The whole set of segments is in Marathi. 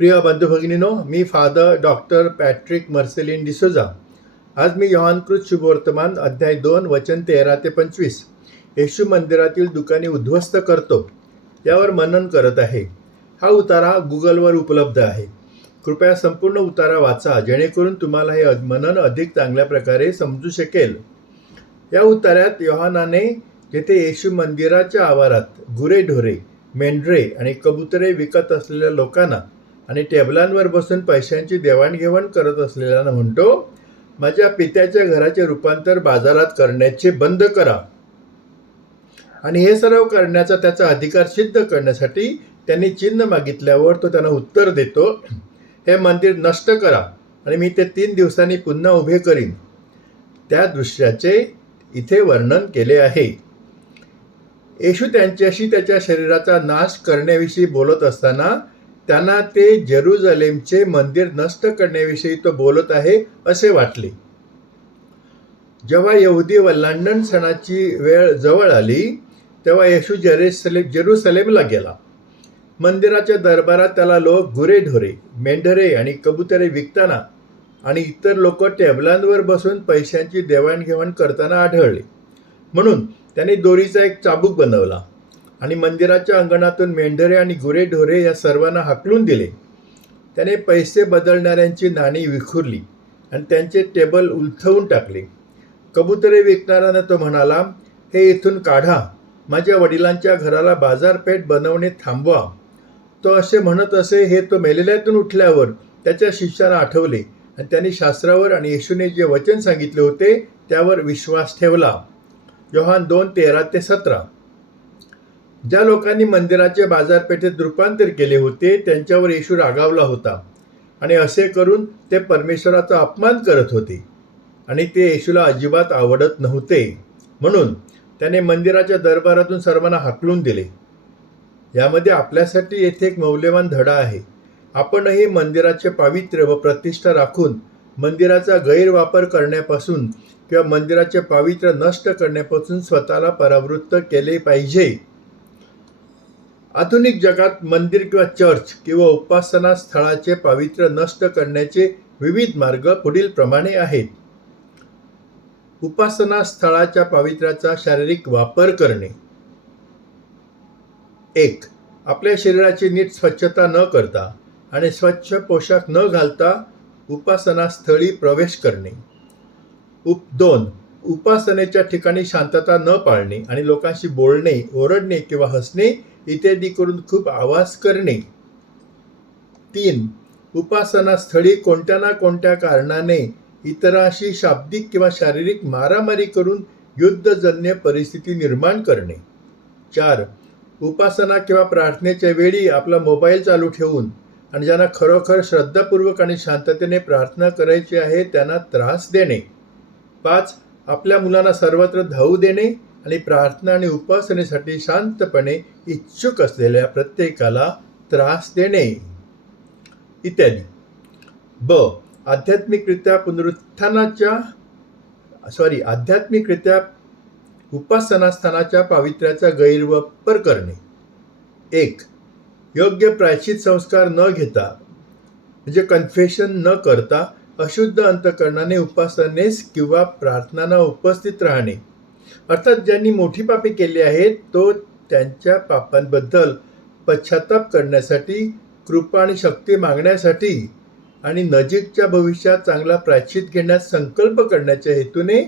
प्रिय बंधू-भगिनींनो, मी father doctor Patrick Marcelin D'Souza. आज मी योहानकृत शुभवर्तमान अध्याय 2 वचन 13 ते 25 येशू मंदिरातील दुकाने उद्ध्वस्त करतो यावर मनन करत आहे. हा उतारा गुगलवर उपलब्ध आहे. कृपया संपूर्ण उतारा वाचा जेणेकरून तुम्हाला हे मनन अधिक चांगल्या प्रकारे समजू शकेल. या उतार्यात योहानाने जेथे येशू मंदिराच्या आवारात गुरेढोरे, मेंढरे आणि कबुतरे विकत असलेल्या लोकांना आणि टेबलांवर बसून पैशांची देवाणघेवाण करत असलेल्यानं म्हणतो, माझ्या पित्याच्या घराचे रूपांतर बाजारात करण्याचे बंद करा. आणि हे सर्व करण्याचा त्याचा अधिकार सिद्ध करण्यासाठी त्यांनी चिन्ह मागितल्यावर तो त्यांना उत्तर देतो, हे मंदिर नष्ट करा आणि मी ते 3 दिवसांनी पुन्हा उभे करीन. त्या दृश्याचे इथे वर्णन केले आहे. येशू त्यांच्याशी त्याच्या शरीराचा नाश करण्याविषयी बोलत असताना त्यांना ते जेरुसलेमचे मंदिर नष्ट करण्याविषयी तो बोलत आहे असे वाटले. जेव्हा यहुदी वल्हांडण सणाची वेळ जवळ आली तेव्हा येशू जेरुसलेमला गेला. मंदिराच्या दरबारात त्याला लोक गुरेढोरे, मेंढरे आणि कबुतरे विकताना आणि इतर लोक टेबलांवर बसून पैशांची देवाणघेवाण करताना आढळले. म्हणून त्यांनी दोरीचा एक चाबूक बनवला आणि मंदिराच्या अंगणातून मेंढरे आणि गुरेढोरे या सर्वांना हाकलून दिले. त्याने पैसे बदलणाऱ्यांची नाणी विखुरली आणि त्यांचे टेबल उलथवून टाकले. कबुतरे विकणाऱ्यांना तो म्हणाला, हे इथून काढा, माझ्या वडिलांच्या घराला बाजारपेठ बनवणे थांबवा. तो असे म्हणत असे हे तो मेलेल्यातून उठल्यावर त्याच्या शिष्यांना आठवले आणि त्यांनी शास्त्रावर आणि येशूने जे वचन सांगितले होते त्यावर विश्वास ठेवला. योहान 2:13 ते 17. ज्या लोकांनी मंदिराचे बाजारपेठेत रूपांतर केले होते त्यांच्यावर येशू रागावला होता आणि असे करून ते परमेश्वराचा अपमान करत होते आणि ते येशूला अजिबात आवडत नव्हते. म्हणून त्याने मंदिराच्या दरबारातून सर्वांना हाकलून दिले. यामध्ये आपल्यासाठी येथे एक मौल्यवान धडा आहे. आपणही मंदिराचे पावित्र्य व प्रतिष्ठा राखून मंदिराचा गैरवापर करण्यापासून किंवा मंदिराचे पावित्र्य नष्ट करण्यापासून स्वतःला परावृत्त केले पाहिजे. आधुनिक जगात मंदिर किंवा चर्च किंवा उपासना स्थळाचे पावित्र्य नष्ट करण्याचे विविध मार्ग पुढील प्रमाणे आहेत. उपासना स्थळाच्या पावित्र्याचा शारीरिक वापर करणे. 1. आपल्या शरीराची नीट स्वच्छता न करता आणि स्वच्छ पोशाख न घालता उपासना स्थळी प्रवेश करणे. 2. उपासनेच्या ठिकाणी शांतता न पाळणे आणि लोकांशी बोलणे, ओरडणे किंवा हसणे इत्यादी करून खूप आवाज करणे. 3. उपासना स्थळी कोणत्या ना कोणत्या कारणाने इतरांशी शाब्दिक किंवा शारीरिक मारामारी करून युद्धजन्य परिस्थिती निर्माण करणे. 4. उपासना किंवा प्रार्थनेच्या वेळी आपला मोबाईल चालू ठेवून आणि ज्यांना खरोखर श्रद्धापूर्वक आणि शांततेने प्रार्थना करायची आहे त्यांना त्रास देणे. 5. आपल्या मुलांना सर्वत्र धावू देणे आणि प्रार्थना आणि उपासनेसाठी शांतपणे इच्छुक असलेल्या प्रत्येकाला त्रास देणे इत्यादी. ब. आध्यात्मिकरित्या उपासना स्थानाच्या पावित्र्याचा गैरवापर करणे. 1. योग्य प्रायश्चित संस्कार न घेता म्हणजे कन्फेशन न करता अशुद्ध अंतकरणाने उपासनेस किंवा प्रार्थनांना उपस्थित राहणे. अर्थात ज्यांनी मोठी पापे केली आहेत तो त्यांच्या पापांबद्दल पश्चाताप करण्यासाठी, कृपा आणि शक्ती मागण्यासाठी आणि नजीकच्या भविष्यात चांगला प्रायश्चित घेण्यास संकल्प करण्याच्या हेतूने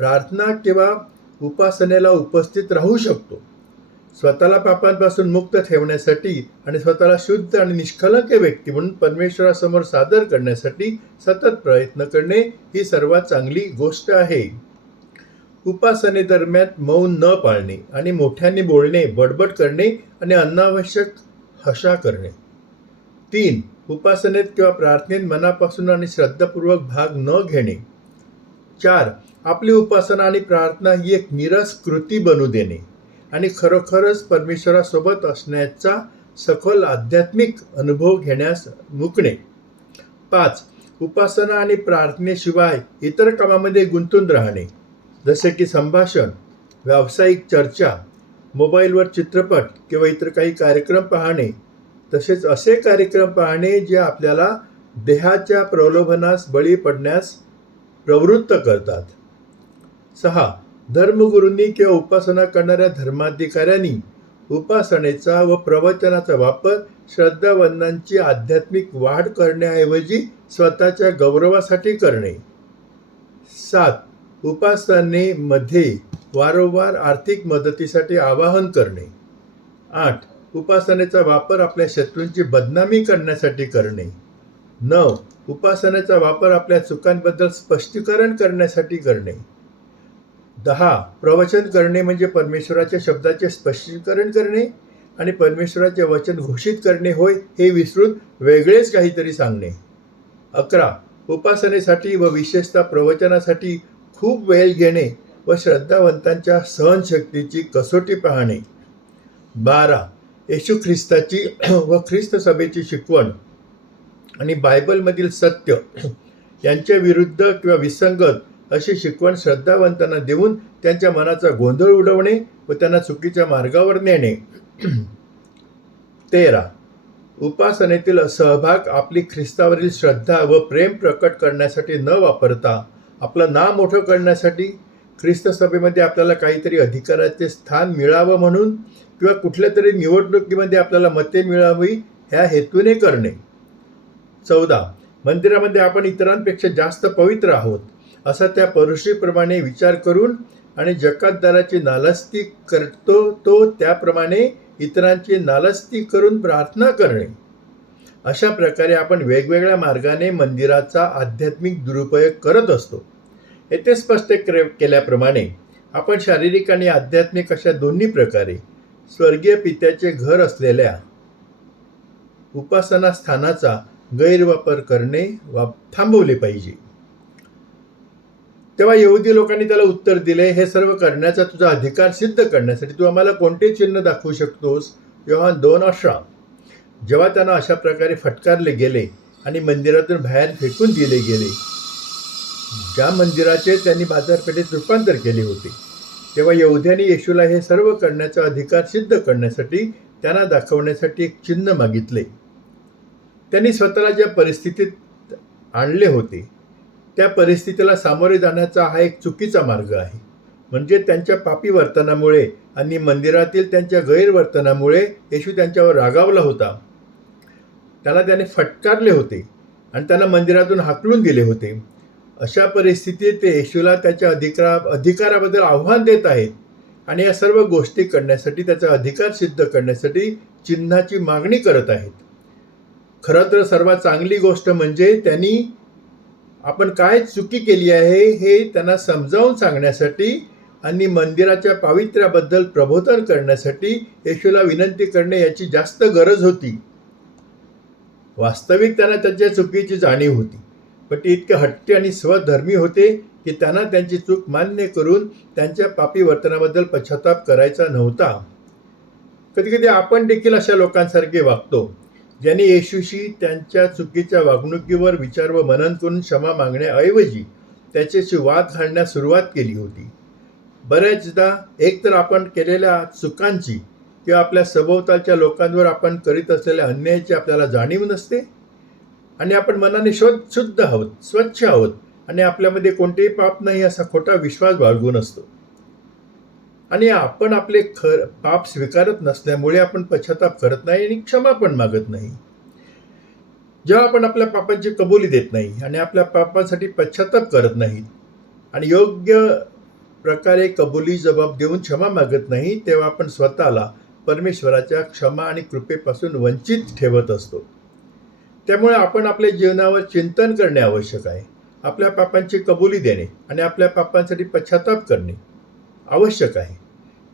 प्रार्थना किंवा उपासनेला उपस्थित राहू शकतो. स्वतःला पापांपासून मुक्त ठेवण्यासाठी आणि स्वतःला शुद्ध आणि निष्कलंक व्यक्ती म्हणून परमेश्वरासमोर सादर करण्यासाठी सतत प्रयत्न करणे ही सर्वात चांगली गोष्ट आहे. उपासनेदरम्यान मौन न पाळणे आणि मोठ्याने बोलणे, बडबड करणे आणि अनावश्यक हशा करणे. 3. उपासनेत किंवा प्रार्थनेत मनापासून आणि श्रद्धापूर्वक भाग न घेणे. 4. आपली उपासना आणि प्रार्थना ही एक नीरस कृती बनू देणे आणि खरोखरच परमेश्वरासोबत असण्याचा सखोल आध्यात्मिक अनुभव घेण्यास मुकणे. 5. उपासना आणि प्रार्थनेशिवाय इतर कामामध्ये गुंतून राहणे जसे की संभाषण, व्यावसायिक चर्चा, मोबाईलवर चित्रपट किंवा इतर काही कार्यक्रम पाहणे तसेच असे कार्यक्रम पाहणे जे आपल्याला देहाच्या प्रलोभनास बळी पडण्यास प्रवृत्त करतात. 6. धर्मगुरूंनी किंवा उपासना करणाऱ्या धर्माधिकाऱ्यांनी उपासनेचा व प्रवचनाचा वापर श्रद्धावंतांची आध्यात्मिक वाढ करण्याऐवजी स्वतःच्या गौरवासाठी करणे. 7. उपासनेमध्ये वारंवार आर्थिक मदतीसाठी आवाहन करणे. 8. उपासनेचा वापर आपल्या शत्रूंची बदनामी करण्यासाठी करणे. 9. उपासनेचा वापर आपल्या चुकांबद्दल स्पष्टीकरण करण्यासाठी करणे. 10. प्रवचन करणे म्हणजे परमेश्वराच्या शब्दाचे स्पष्टीकरण करणे आणि परमेश्वराचे वचन घोषित करणे होय हे विसरून वेगळेच काहीतरी सांगणे. 11. उपासनेसाठी व विशेषतः प्रवचनासाठी खूप वेळ घेणे व श्रद्धावंतांच्या सहनशक्तीची कसोटी पाहणे. 12. येशू ख्रिस्ताची व ख्रिस्त सभेची शिकवण आणि बायबलमधील सत्य यांच्या विरुद्ध किंवा विसंगत अशी शिकवण श्रद्धावंतांना देऊन त्यांच्या मनाचा गोंधळ उडवणे व त्यांना चुकीच्या मार्गावर नेणे. 13. उपासनेतील सहभाग आपली ख्रिस्तावरील श्रद्धा व प्रेम प्रकट करण्यासाठी न वापरता आपलं नाव मोठं करण्यासाठी, ख्रिस्त सभेमध्ये आपल्याला काहीतरी अधिकाराचे स्थान मिळावं म्हणून किंवा कुठल्या तरी निवडणुकीमध्ये आपल्याला मते मिळावी ह्या हेतूने करणे. 14. मंदिरामध्ये आपण इतरांपेक्षा जास्त पवित्र आहोत असा त्या परुषीप्रमाणे विचार करून आणि जकातदाराची नालस्ती करतो तो त्याप्रमाणे इतरांची नालस्ती करून प्रार्थना करणे. अशा प्रकारे आपण वेगवेगळ्या मार्गाने मंदिराचा आध्यात्मिक दुरुपयोग करत असतो. येथे स्पष्ट केल्याप्रमाणे आपण शारीरिक आणि आध्यात्मिक अशा दोन्ही प्रकारे स्वर्गीय पित्याचे घर असलेल्या उपासना स्थानाचा गैरवापर करणे थांबवले पाहिजे. तेव्हा यहुदी लोकांनी त्याला उत्तर दिले, हे सर्व करण्याचा तुझा अधिकार सिद्ध करण्यासाठी तू आम्हाला कोणते चिन्ह दाखवू शकतोस? योहान 2:18. जेव्हा त्यांना अशा प्रकारे फटकारले गेले आणि मंदिरातून बाहेर फेकून दिले गेले, ज्या मंदिराचे त्यांनी बाजारपेठेत रूपांतर केले होते, तेव्हा यहुद्यांनी येशूला हे सर्व करण्याचा अधिकार सिद्ध करण्यासाठी त्यांना दाखवण्यासाठी एक चिन्ह मागितले. त्यांनी स्वतःला ज्या परिस्थितीत आणले होते त्या परिस्थितीला सामोरे जाण्याचा हा एक चुकीचा मार्ग आहे. म्हणजे त्यांच्या पापी वर्तनामुळे आणि मंदिरातील त्यांच्या गैरवर्तनामुळे येशू त्यांच्यावर रागावला होता. त्याने फटकारले होते आणि त्यांना मंदिरातून हाकलून दिले होते. अशा परिस्थितीत ते येशूला त्याच्या अधिकाराबद्दल आव्हान देत आहेत आणि या सर्व गोष्टी करण्यासाठी, त्याचा अधिकार सिद्ध करण्यासाठी चिन्हाची मागणी करत आहेत. खरं तर सर्वात चांगली गोष्ट म्हणजे त्यांनी आपण काय चुकी केली आहे हे त्यांना समजावून सांगण्यासाठी आणि मंदिराच्या पावित्र्याबद्दल प्रबोधन करण्यासाठी येशूला विनंती करणे याची जास्त गरज होती. वास्तविक त्यांना त्यांच्या चुकीची जाणीव होती, पण ते इतके हट्टी आणि स्वधर्मी होते की त्यांना त्यांची चूक मान्य करून त्यांच्या पापी वर्तनाबद्दल पश्चाताप करायचा नव्हता. कधीकधी आपण देखील अशा लोकांसारखे वागतो ज्यांनी येशूशी त्यांच्या चुकीच्या वागणुकीवर विचार व मनन करून क्षमा मागण्याऐवजी त्याच्याशी वाद घालण्यास सुरुवात केली होती. बऱ्याचदा एकतर आपण केलेल्या चुकांची किंवा आपल्या सभोवतालच्या लोकांवर आपण करीत असलेल्या अन्यायाची आपल्याला जाणीव नसते आणि आपण मनाने शुद्ध आहोत, स्वच्छ आहोत आणि आपल्यामध्ये कोणतेही पाप नाही असा खोटा विश्वास बाळगून असतो आणि आपण आपले पाप स्वीकारत नसल्यामुळे आपण पश्चाताप करत नाही आणि क्षमा पण मागत नाही. जेव्हा आपण आपल्या पापांची कबुली देत नाही आणि आपल्या पापांसाठी पश्चाताप करत नाही आणि योग्य प्रकारे कबुली जबाब देऊन क्षमा मागत नाही, तेव्हा आपण स्वतःला परमेश्वराच्या क्षमा आणि कृपेपासून वंचित ठेवत असतो. त्यामुळे आपण आपल्या जीवनावर चिंतन करणे आवश्यक आहे. आपल्या पापांची कबुली देणे आणि आपल्या पापांसाठी पश्चाताप करणे आवश्यक आहे,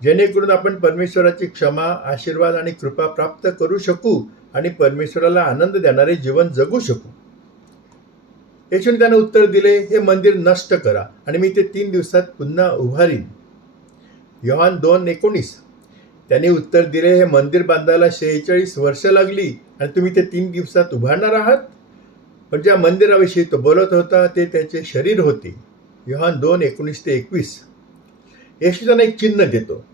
जेणेकरून आपण परमेश्वराची क्षमा, आशीर्वाद आणि कृपा प्राप्त करू शकू आणि परमेश्वराला आनंद देणारे जीवन जगू शकू. येशूने त्यांना उत्तर दिले, हे मंदिर नष्ट करा आणि मी ते 3 दिवसात पुन्हा उभारीन. योहान 2:19. त्यांनी उत्तर दिले, हे मंदिर बांधायला 46 वर्ष लागली आणि तुम्ही ते 3 दिवसात उभारणार आहात? पण ज्या मंदिराविषयी तो बोलत होता ते त्याचे शरीर होते. योहान 2:19-21. येशू त्यांना एक चिन्ह देतो.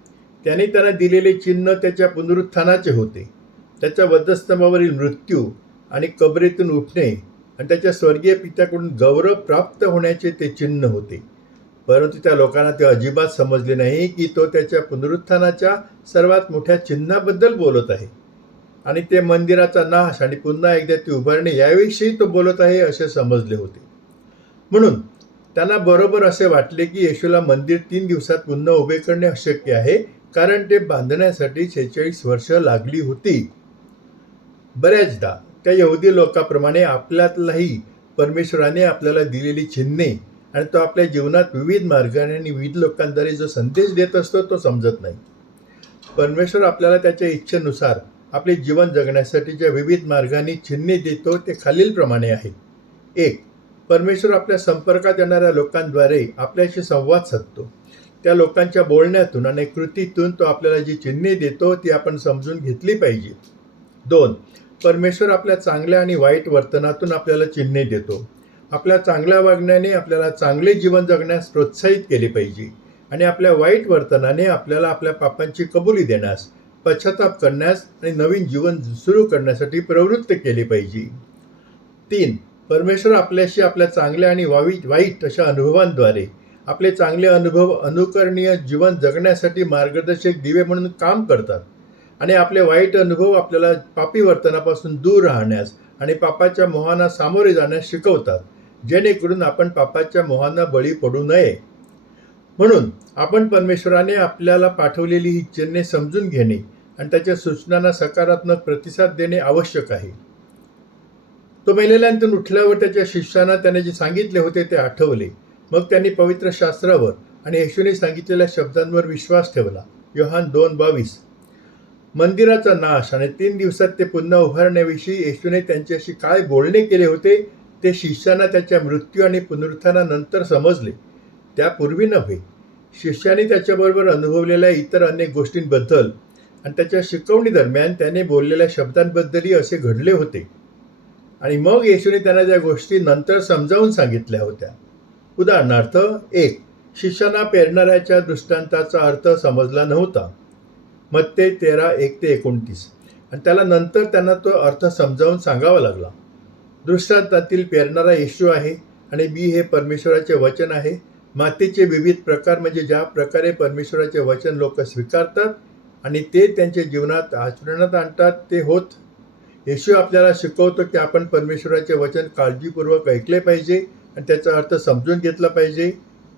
त्याने त्यांना दिलेले चिन्ह त्याच्या पुनरुत्थानाचे होते. त्याच्या वधस्तंभावरील मृत्यू आणि कबरेतून उठणे आणि त्याच्या स्वर्गीय पित्याकडून गौरव प्राप्त होण्याचे ते चिन्ह होते. परंतु त्या लोकांना ते अजिबात समजले नाही की तो त्याच्या पुनरुत्थानाच्या सर्वात मोठ्या चिन्हाबद्दल बोलत आहे आणि ते मंदिराचा नाश आणि पुन्हा एकदा ती उभारणे याविषयी तो बोलत आहे असे समजले होते. म्हणून त्यांना बरोबर असे वाटले की येशूला मंदिर 3 दिवसात पुन्हा उभे करणे अशक्य आहे, कारण ते बांधण्यासाठी 46 वर्ष लागली होती. बऱ्याचदा त्या यहुदी लोकांप्रमाणे आपल्यातलाही परमेश्वराने आपल्याला दिलेली चिन्हे आणि तो आपल्या जीवनात विविध मार्गाने आणि विविध लोकांद्वारे जो संदेश देत असतो तो समजत नाही. परमेश्वर आपल्याला त्याच्या इच्छेनुसार आपले जीवन जगण्यासाठी ज्या विविध मार्गांनी चिन्हे देतो ते खालीलप्रमाणे आहेत. 1. परमेश्वर आपल्या संपर्कात येणाऱ्या लोकांद्वारे आपल्याशी संवाद साधतो. त्या लोकांच्या बोलण्यातून आणि कृतीतून तो आपल्याला जी चिन्हे देतो ती आपण समजून घेतली पाहिजे. 2. परमेश्वर आपल्या चांगल्या आणि वाईट वर्तनातून आपल्याला चिन्हे देतो. आपल्या चांगल्या वागण्याने आपल्याला चांगले जीवन जगण्यास प्रोत्साहित केले पाहिजे आणि आपल्या वाईट वर्तनाने आपल्याला आपल्या पापांची कबुली देण्यास, पश्चाताप करण्यास आणि नवीन जीवन सुरू करण्यासाठी प्रवृत्त केले पाहिजे. 3. परमेश्वर आपल्याशी आपल्या चांगल्या आणि वाईट अशा अनुभवांद्वारे आपले चांगले अनुभव अनुकरणीय जीवन जगण्यासाठी मार्गदर्शक दिवे म्हणून काम करतात आणि आपले वाईट अनुभव आपल्याला पापी वर्तनापासून दूर राहण्यास आणि पापाच्या मोहांना सामोरे जाण्यास शिकवतात, जेणेकरून आपण पापाच्या मोहांना बळी पडू नये. म्हणून आपण परमेश्वराने आपल्याला पाठवलेली ही चिन्हे समजून घेणे आणि त्याच्या सूचनांना सकारात्मक प्रतिसाद देणे आवश्यक आहे. तो मेलेल्यांतून उठल्यावर त्याच्या शिष्यांना त्याने जे सांगितले होते ते आठवले. मग त्यांनी पवित्र शास्त्रावर आणि येशूने सांगितलेल्या शब्दांवर विश्वास ठेवला. योहान 2:22. मंदिराचा नाश आणि 3 दिवसात ते पुन्हा उभारण्याविषयी येशूने त्यांच्याशी काय बोलणे केले होते ते शिष्यांना त्याच्या मृत्यू आणि पुनरुत्थानानंतर समजले, त्यापूर्वी नव्हे. शिष्यांनी त्याच्याबरोबर अनुभवलेल्या इतर अनेक गोष्टींबद्दल आणि त्याच्या शिकवणी दरम्यान त्याने बोललेल्या शब्दांबद्दलही असे घडले होते आणि मग येशूने त्यांना त्या गोष्टी नंतर समजावून सांगितल्या होत्या. उदाहरणार्थ, 1. शिष्यांना पेरणाऱ्याच्या दृष्टांताचा अर्थ समजला नव्हता. मत्ते 13:1-29 आणि त्याला नंतर त्यांना तो अर्थ समजावून सांगावा लागला. दृष्टांतातील पेरणारा येशू आहे आणि बी हे परमेश्वराचे वचन आहे. मातीचे विविध प्रकार म्हणजे ज्या प्रकारे परमेश्वराचे वचन लोक स्वीकारतात आणि ते त्यांच्या जीवनात आचरणात आणतात ते होत. येशू आपल्याला शिकवतो की आपण परमेश्वराचे वचन काळजीपूर्वक ऐकले पाहिजे आणि त्याचा अर्थ समजून घेतला पाहिजे.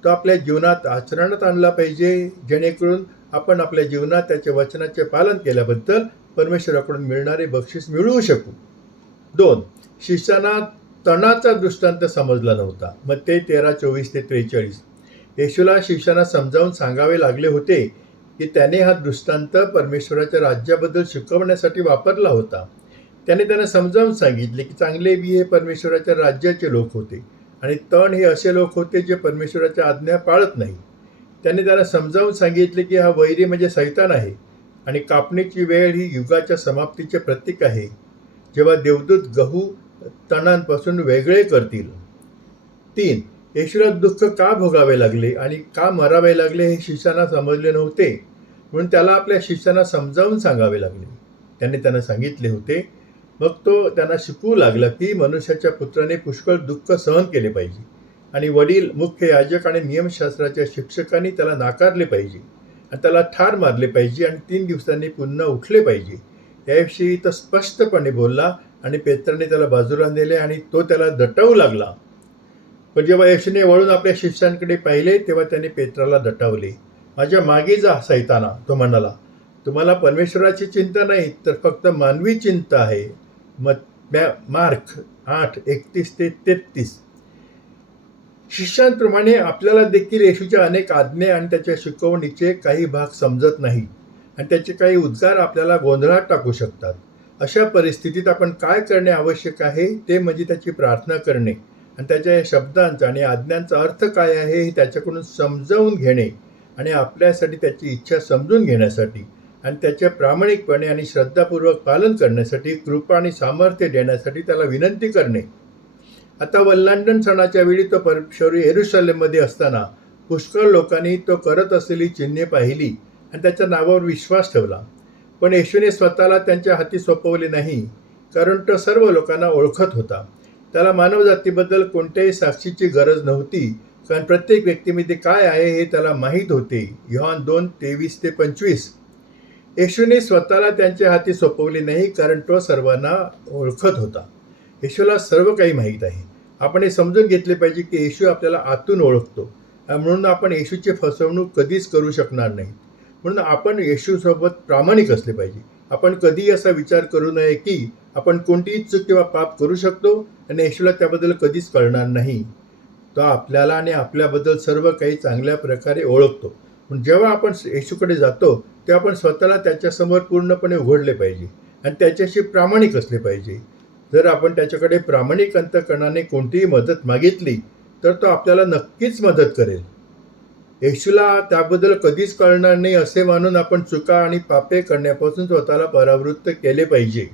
तो आपल्या जीवनात आचरणात आणला पाहिजे, जेणेकरून आपण आपल्या जीवनात त्याच्या वचनाचे पालन केल्याबद्दल परमेश्वराकडून मिळणारे बक्षीस मिळवू शकू. 2. शिष्यांना तणाचा दृष्टांत समजला नव्हता. मत्ते 13:24-43. येशूला शिष्यांना समजावून सांगावे लागले होते की त्याने हा दृष्टांत परमेश्वराच्या राज्याबद्दल शिकवण्यासाठी वापरला होता. त्याने त्यांना समजावून सांगितले की चांगले बी हे परमेश्वराच्या राज्याचे लोक होते आणि तण हे असे लोक होते जे परमेश्वराच्या आज्ञा पाळत नाही. त्याने त्यांना समजावून सांगितले की हा वैरी म्हणजे शैतान आहे आणि कापणीची वेळ ही युगाच्या समाप्तीचे प्रतीक आहे, जेव्हा देवदूत गहू तणांपासून वेगळे करतील. 3. येशूला दुःख का भोगावे लागले आणि का मरावे लागले हे शिष्यांना समजले नव्हते, म्हणून त्याला आपल्या शिष्यांना समजावून सांगावे लागले. त्याने त्यांना सांगितले होते. मग तो त्यांना शिकवू लागला की मनुष्याच्या पुत्राने पुष्कळ दुःख सहन केले पाहिजे आणि वडील, मुख्य याजक आणि नियमशास्त्राच्या शिक्षकांनी त्याला नाकारले पाहिजे आणि त्याला ठार मारले पाहिजे आणि 3 दिवसांनी पुन्हा उठले पाहिजे. याविषयी तो स्पष्टपणे बोलला आणि पेत्राने त्याला बाजूला नेले आणि तो त्याला दटावू लागला. पण जेव्हा येशूने वळून आपल्या शिष्यांकडे पाहिले तेव्हा त्याने पेत्राला दटावले. माझ्या मागे जा सैताना, तो म्हणाला. तुम्हाला परमेश्वराची चिंता नाही तर फक्त मानवी चिंता आहे. मार्क 8:31-33. शिष्यांप्रमाणे आपल्याला देखील येशूच्या अनेक आज्ञा आणि त्याच्या शिकवणीचे काही भाग समजत नाही आणि त्याचे काही उद्गार आपल्याला गोंधळात टाकू शकतात. अशा परिस्थितीत आपण काय करणे आवश्यक आहे ते म्हणजे त्याची प्रार्थना करणे आणि त्याच्या या शब्दांचा आणि आज्ञांचा अर्थ काय आहे हे त्याच्याकडून समजावून घेणे आणि आपल्यासाठी त्याची इच्छा समजून घेण्यासाठी आणि त्याचे प्रामाणिकपणे आणि श्रद्धापूर्वक पालन करण्यासाठी कृपा आणि सामर्थ्य देण्यासाठी त्याला विनंती करणे. आता वल्हांडण सणाच्या वेळी तो परमेश्वर येरुशलेममध्ये असताना पुष्कळ लोकांनी तो करत असलेली चिन्हे पाहिली आणि त्याच्या नावावर विश्वास ठेवला. पण येशूने स्वतःला त्यांच्या हाती सोपवले नाही, कारण तो सर्व लोकांना ओळखत होता. त्याला मानवजातीबद्दल कोणत्याही साक्षीची गरज नव्हती, कारण प्रत्येक व्यक्तीमध्ये काय आहे हे त्याला माहीत होते. योहान 2:23-25. येशूने स्वतःला त्यांच्या हाती सोपवले नाही, कारण तो सर्वांना ओळखत होता. येशूला सर्व काही माहीत आहे. आपण हे समजून घेतले पाहिजे की येशू आपल्याला आतून ओळखतो, म्हणून आपण येशूची फसवणूक कधीच करू शकणार नाही. म्हणून आपण येशूसोबत प्रामाणिक असले पाहिजे. आपण कधीही असा विचार करू नये की आपण कोणतीही चूक किंवा पाप करू शकतो आणि येशूला त्याबद्दल कधीच कळणार नाही. तो आपल्याला आणि आपल्याबद्दल सर्व काही चांगल्या प्रकारे ओळखतो. पण जेव्हा आपण येशूकडे जातो तेव्हा आपण स्वतःला त्याच्यासमोर पूर्णपणे उघडले पाहिजे आणि त्याच्याशी प्रामाणिक असले पाहिजे. जर आपण त्याच्याकडे प्रामाणिक अंतःकरणाने कोणतीही मदत मागितली तर तो आपल्याला नक्कीच मदत करेल. येशूला त्याबद्दल कधीच कळणार नाही असे मानून आपण चुका आणि पापे करण्यापासून स्वतःला परावृत्त केले पाहिजे.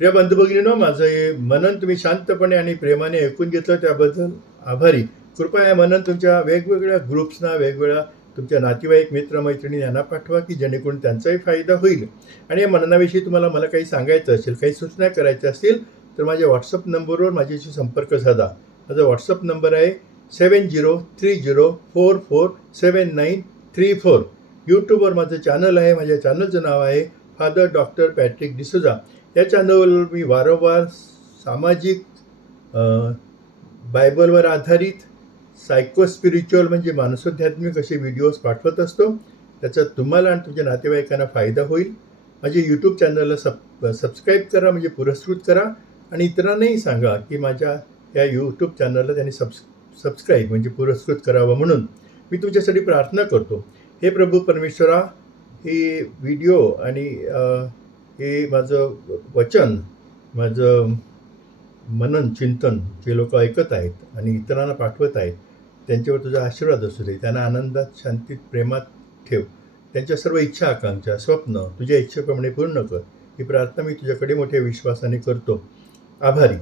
प्रिय बंधुभगिनींनो, माझं हे मनन तुम्ही शांतपणे आणि प्रेमाने ऐकून घेतलं त्याबद्दल आभारी. कृपया हे मनन तुमच्या वेगवेगळ्या ग्रुप्सना, वेगवेगळ्या तुमच्या नातेवाईक, मित्रमैत्रिणी यांना पाठवा की जेणेकरून त्यांचाही फायदा होईल. आणि या मननाविषयी तुम्हाला मला काही सांगायचं असेल, काही सूचना करायच्या असतील तर माझ्या व्हॉट्सअप नंबरवर माझ्याशी संपर्क साधा. माझा व्हॉट्सअप नंबर आहे 7030447934. यूट्यूबवर माझं चॅनल आहे. माझ्या चॅनलचं नाव आहे फादर डॉक्टर पॅट्रिक डिसोजा. या चॅनलवर मी वारंवार सामाजिक, बायबलवर आधारित, सायकोस्पिरिच्युअल म्हणजे मानसोध्यात्मिक असे व्हिडिओज पाठवत असतो. त्याचा तुम्हाला आणि तुमच्या नातेवाईकांना फायदा होईल. माझे यूट्यूब चॅनलला सबस्क्राईब करा, म्हणजे पुरस्कृत करा आणि इतरांनाही सांगा की माझ्या या यूट्यूब चॅनलला त्यांनी सबस्क्राईब म्हणजे पुरस्कृत करावं. म्हणून मी तुमच्यासाठी प्रार्थना करतो. हे प्रभू परमेश्वरा, हे व्हिडिओ आणि हे माझं वचन, माझं मनन चिंतन जे लोक ऐकत आहेत आणि इतरांना पाठवत आहेत त्यांच्यावर तुझा आशीर्वाद असू दे. त्यांना आनंदात, शांतीत, प्रेमात ठेव. त्यांच्या सर्व इच्छा, आकांक्षा, स्वप्न तुझ्या इच्छेप्रमाणे पूर्ण कर. ही प्रार्थना मी तुझ्याकडे मोठ्या विश्वासाने करतो. आभारी.